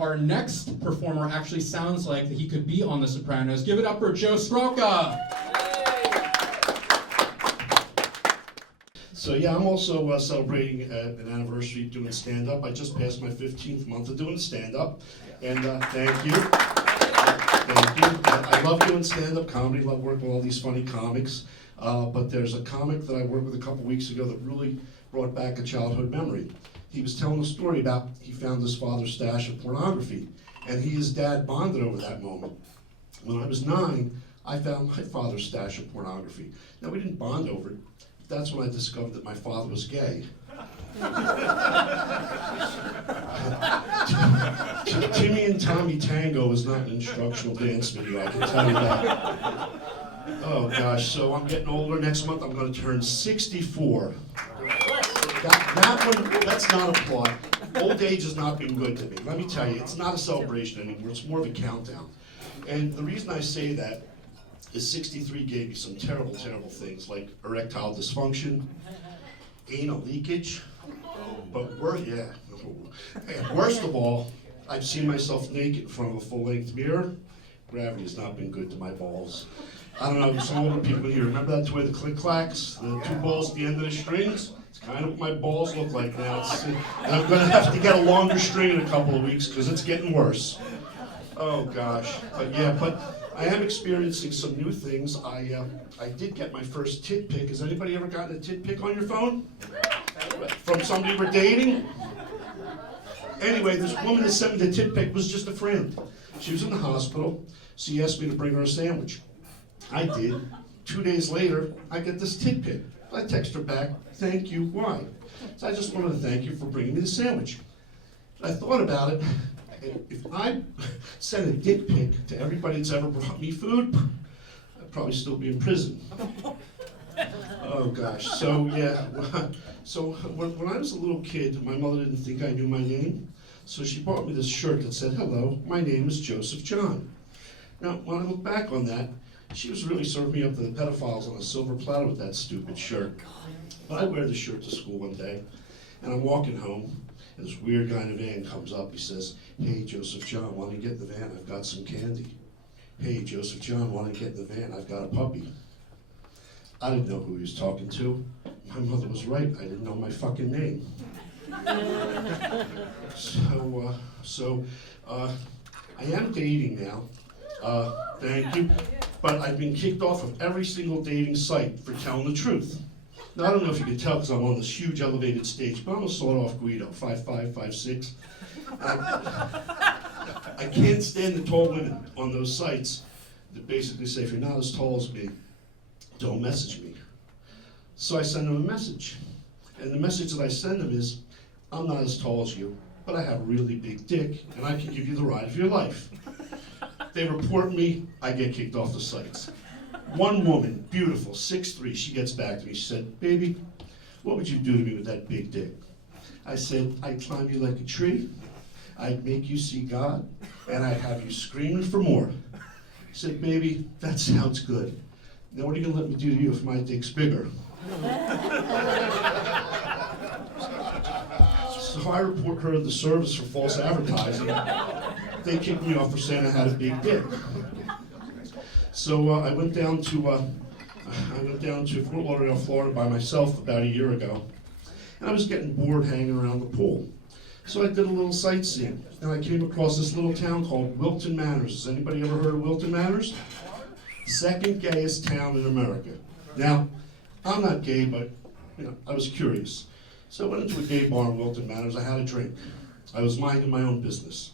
Our next performer actually sounds like he could be on The Sopranos. Give it up for Joe Strelka. So yeah, I'm also celebrating an anniversary doing stand-up. I just passed my 15th month of doing stand-up, and thank you. Thank you. I love doing stand-up comedy, love working with all these funny comics, but there's a comic that I worked with a couple weeks ago that really brought back a childhood memory. He was telling a story about he found his father's stash of pornography, and he and his dad bonded over that moment. When I was 9, I found my father's stash of pornography. Now, we didn't bond over it. That's when I discovered that my father was gay. Timmy and Tommy Tango is not an instructional dance video, I can tell you that. Oh gosh, so I'm getting older. Next month I'm going to turn 64. That one, that's not a plot. Old age has not been good to me. Let me tell you, it's not a celebration anymore. It's more of a countdown. And the reason I say that is 63 gave me some terrible, terrible things like erectile dysfunction, anal leakage, but worst of all, I've seen myself naked in front of a full-length mirror. Gravity has not been good to my balls. I don't know, some older people here, remember that toy, the click-clacks? The 2 balls at the end of the strings? It's kind of what my balls look like now. And I'm gonna have to get a longer string in a couple of weeks because it's getting worse. Oh gosh, but I am experiencing some new things. I did get my first tit pic. Has anybody ever gotten a tit pic on your phone? From somebody we're dating? Anyway, this woman that sent me the tit pic was just a friend. She was in the hospital. She asked me to bring her a sandwich. I did. 2 days later, I get this tit pic. I text her back, thank you, why? So I just wanted to thank you for bringing me the sandwich. I thought about it. If I sent a dick pic to everybody that's ever brought me food, I'd probably still be in prison. Oh gosh, so yeah. So when I was a little kid, my mother didn't think I knew my name, so she bought me this shirt that said, hello, my name is Joseph John. Now, when I look back on that, she was really serving me up to the pedophiles on a silver platter with that stupid shirt. But I wear the shirt to school one day, and I'm walking home, and this weird guy in a van comes up. He says, hey, Joseph John, why don't you get in the van? I've got some candy. Hey, Joseph John, why don't you get in the van? I've got a puppy. I didn't know who he was talking to. My mother was right. I didn't know my fucking name. So I am dating now. Thank you. But I've been kicked off of every single dating site for telling the truth. Now, I don't know if you can tell because I'm on this huge elevated stage, but I'm a sawed-off Guido, 5'5", 5'6". I can't stand the tall women on those sites that basically say, if you're not as tall as me, don't message me. So I send them a message. And the message that I send them is, I'm not as tall as you, but I have a really big dick, and I can give you the ride of your life. They report me, I get kicked off the sites. One woman, beautiful, 6'3", she gets back to me. She said, baby, what would you do to me with that big dick? I said, I'd climb you like a tree, I'd make you see God, and I'd have you screaming for more. She said, baby, that sounds good. Now what are you gonna let me do to you if my dick's bigger? So I report her to the service for false advertising. They kicked me off for saying I had a big dick. So I went down to Fort Lauderdale, Florida by myself about a year ago, and I was getting bored hanging around the pool. So I did a little sightseeing, and I came across this little town called Wilton Manors. Has anybody ever heard of Wilton Manors? Second gayest town in America. Now, I'm not gay, but I was curious. So I went into a gay bar in Wilton Manors. I had a drink. I was minding my own business.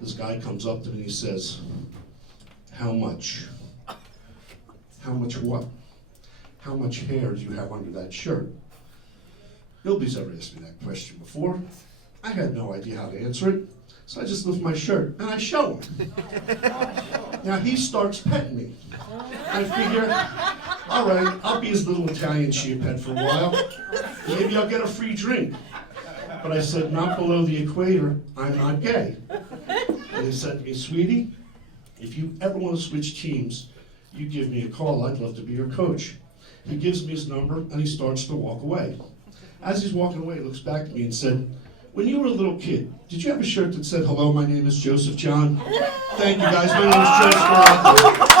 This guy comes up to me and he says, how much? How much what? How much hair do you have under that shirt? Nobody's ever asked me that question before. I had no idea how to answer it, so I just lift my shirt and I show him. Now he starts petting me. I figure, all right, I'll be his little Italian sheep pet for a while. Maybe I'll get a free drink. But I said, not below the equator, I'm not gay. And he said to me, sweetie, if you ever want to switch teams, you give me a call, I'd love to be your coach. He gives me his number and he starts to walk away. As he's walking away, he looks back at me and said, When you were a little kid, did you have a shirt that said, "Hello, my name is Joseph John"? Thank you, guys. My name is Joe Scarlett.